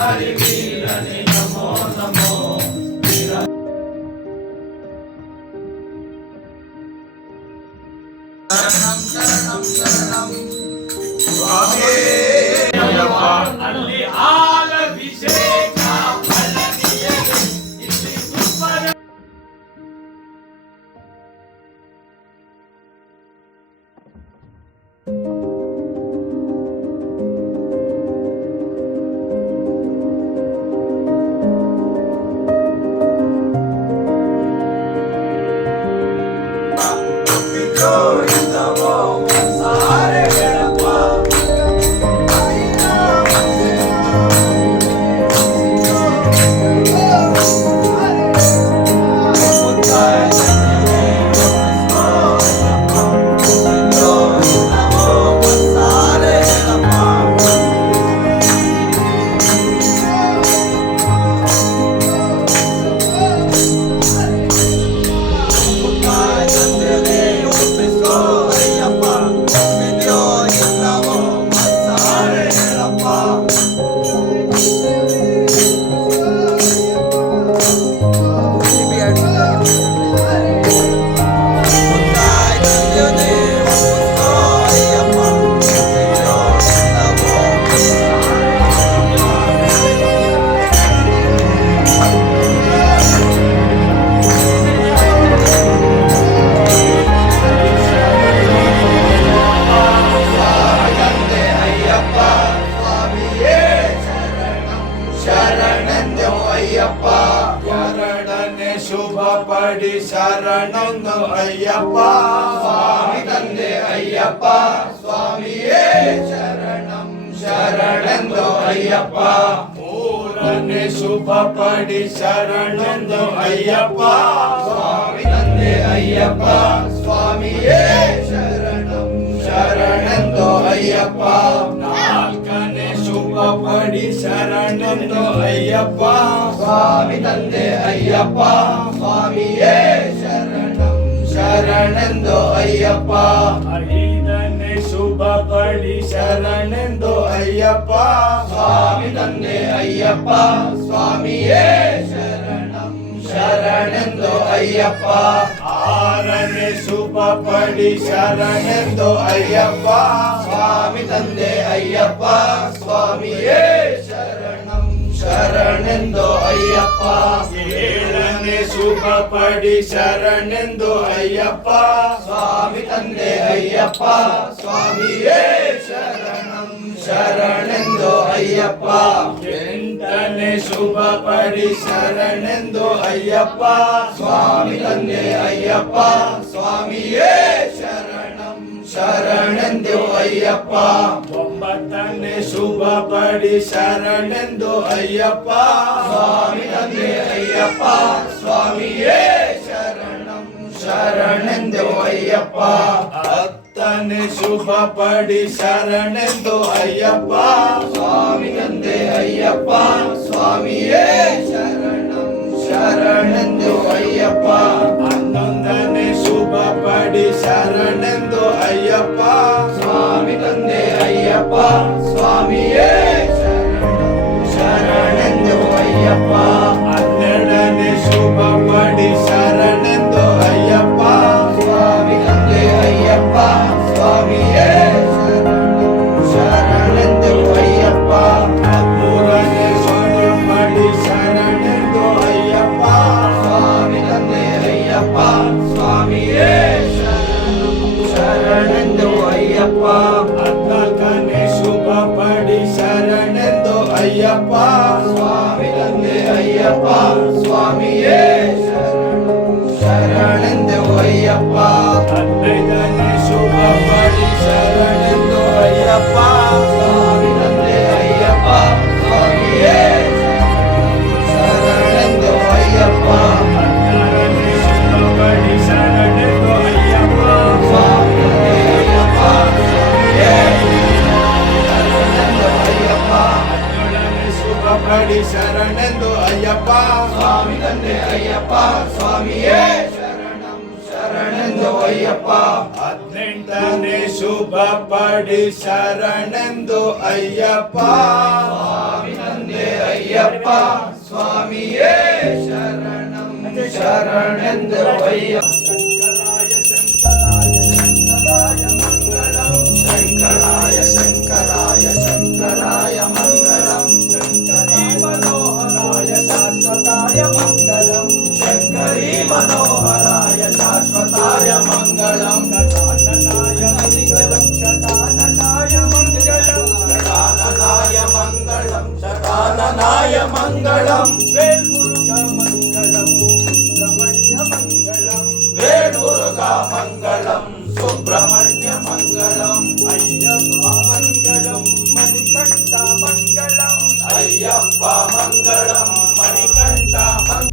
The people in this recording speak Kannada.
ಹರಿವೀರನೆ ನಮೋ ನಮೋ ಶರಣಂ ಶರಣಂ ಶರಣಂ ಸ್ವಾಮಿ ಅಲ್ಲಿ ಆಲಭಿಷೇಕ ಫಲನಿಯರು ಇಲ್ಲಿ ಸುಪರ ಎರಡನೇ ಶುಭ ಪಡಿ ಶರಣೆಂದು ಅಯ್ಯಪ್ಪ ಸ್ವಾಮಿ ತಂದೆ ಅಯ್ಯಪ್ಪ ಸ್ವಾಮಿಯೇ ಶರಣಂ ಶರಣೆಂದು ಅಯ್ಯಪ್ಪ ಮೂರನೇ ಶುಭ ಪಡಿ ಶರಣೆಂದು ಅಯ್ಯಪ್ಪ ಸ್ವಾಮಿ ತಂದೆ ಅಯ್ಯಪ್ಪ ಸ್ವಾಮಿಯೇ ಶರಣಂ ಶರಣೆಂದು ಅಯ್ಯಪ್ಪ ನಾಲ್ಕನೇ ಶುಭ ಪಡಿ ಶರಣೆಂದು ಅಯ್ಯಪ್ಪ ಸ್ವಾಮಿ ತಂದೆ ಅಯ್ಯಪ್ಪ ಸ್ವಾಮಿಯೇ ಶರಣಂ ಶರಣೆಂದು ಅಯ್ಯಪ್ಪ ಐದನೇ ಶುಭ ಪಡಿ ಶರಣೆಂದು ಅಯ್ಯಪ್ಪ ಸ್ವಾಮಿ ತಂದೆ ಅಯ್ಯಪ್ಪ ಸ್ವಾಮಿಯೇ ಶರಣಂ ಶರಣೆಂದು ಅಯ್ಯಪ್ಪ ಆರನೇ ಶುಭ ಪಡಿ ಶರಣೆಂದು ಅಯ್ಯಪ್ಪ ಸ್ವಾಮಿ ತಂದೆ ಅಯ್ಯಪ್ಪ ಸ್ವಾಮಿಯೇ ಶರಣಂ ಶರಣೆಂದು ಅಯ್ಯಪ್ಪ ಏಳನೇ ಶುಭ ಪಡಿ ಶರಣೆಂದು ಅಯ್ಯಪ್ಪ ಸ್ವಾಮಿ ತಂದೆ ಅಯ್ಯಪ್ಪ ಸ್ವಾಮಿಯೇ ಶರಣಂ ಶರಣೆಂದು ಅಯ್ಯಪ್ಪ ಎಂಟನೇ ಶುಭ ಪಡಿ ಶರಣೆಂದು ಅಯ್ಯಪ್ಪ ಸ್ವಾಮಿ ತಂದೆ ಅಯ್ಯಪ್ಪ ಸ್ವಾಮಿಯೇ ಶರಣಂ ಶರಣೆಂದು ಅಯ್ಯಪ್ಪ ಒಂಬತ್ತನೇ ಶುಭ ಪಡಿ ಶರಣೆಂದು ಅಯ್ಯಪ್ಪ ಸ್ವಾಮಿ ತಂದೆ ಅಯ್ಯಪ್ಪ ಸ್ವಾಮಿಯೇ ಶರಣಂ ಶರಣೆಂದು ಅಯ್ಯಪ್ಪ ಹತ್ತನೇ ಶುಭ ಪಡಿ ಶರಣೆಂದು ಅಯ್ಯಪ್ಪ ಸ್ವಾಮಿ ತಂದೆ ಅಯ್ಯಪ್ಪ ಸ್ವಾಮಿಯೇ ಶರಣಂ ಶರಣೆಂದು ಅಯ್ಯಪ್ಪ ಹನ್ನೊಂದನೇ ಶುಭ ಪಡಿ ಶರಣೆಂದು ಅಯ್ಯಪ್ಪ ಸ್ವಾಮಿ ತಂದೆ ಅಯ್ಯಪ್ಪ ಸ್ವಾಮಿಯೇ ಶರಣಂ ಶರಣೆಂದು ಅಯ್ಯಪ್ಪ ಹನ್ನೆರಡನೇ ಶುಭ ಪಡಿ ಶರಣೆಂದು ಅಯ್ಯಪ್ಪ ಸ್ವಾಮಿ ತಂದೆ ಅಯ್ಯಪ್ಪ ಸ್ವಾಮಿಯೇ ಶರಣಂ ಶರಣೆಂದು ಅಯ್ಯಪ್ಪ ಹದಿಮೂರನೇ ಶುಭ ಪಡಿ ಶರಣೆಂದು ಅಯ್ಯಪ್ಪ ಸ್ವಾಮಿ ತಂದೆ ಅಯ್ಯಪ್ಪ ಸ್ವಾಮಿಯೇ ಶರಣಂ ಶರಣೆಂದು ಅಯ್ಯಪ್ಪ ಪಡಿ ಶರಣೆಂದು ಅಯ್ಯಪ್ಪ ಸ್ವಾಮಿ ತಂದೆ ಅಯ್ಯಪ್ಪ ಸ್ವಾಮಿಯೇ ಶರಣಂ ಶರಣೆಂದು ಅಯ್ಯಪ್ಪ ಶಂಕರಾಯ ಶಂಕರಾಯ ಶಂಕರಾಯ ಮಂಗಳಂ ಶಂಕರಿ ಮನೋಹರಾಯ ಶಾಶ್ವತಾಯ ಮಂಗಳಂ ಶಂಕರಿ ಮನೋಹರಾಯ ಶಾಶ್ವತಾಯ ಮಂಗಳಂ ಶತಾನನಾಯ ಮಂಗಳಂ ಶತಾನನಾಯ ಮಂಗಳಂ ಶತಾನನಾಯ ಮಂಗಳಂ ಶತಾನನಾಯ ಮಂಗಳಂ ವೇಲ್ಮುರುಘ ಮಂಗಳಂ ಸುಬ್ರಹ್ಮಣ್ಯ ಮಂಗಳಂ ವೇಲ್ಮುರುಘ ಮಂಗಳಂ ಸುಬ್ರಹ್ಮಣ್ಯ ಮಂಗಳಂ ಅಯ್ಯಪ್ಪ ಮಂಗಳಂ ಮಣಿಕಂಠ ಮಂಗಳಂ ಅಯ್ಯಪ್ಪ ಮಂಗಳಂ ಮಣಿಕಂಠ ಮಂಗಳಂ.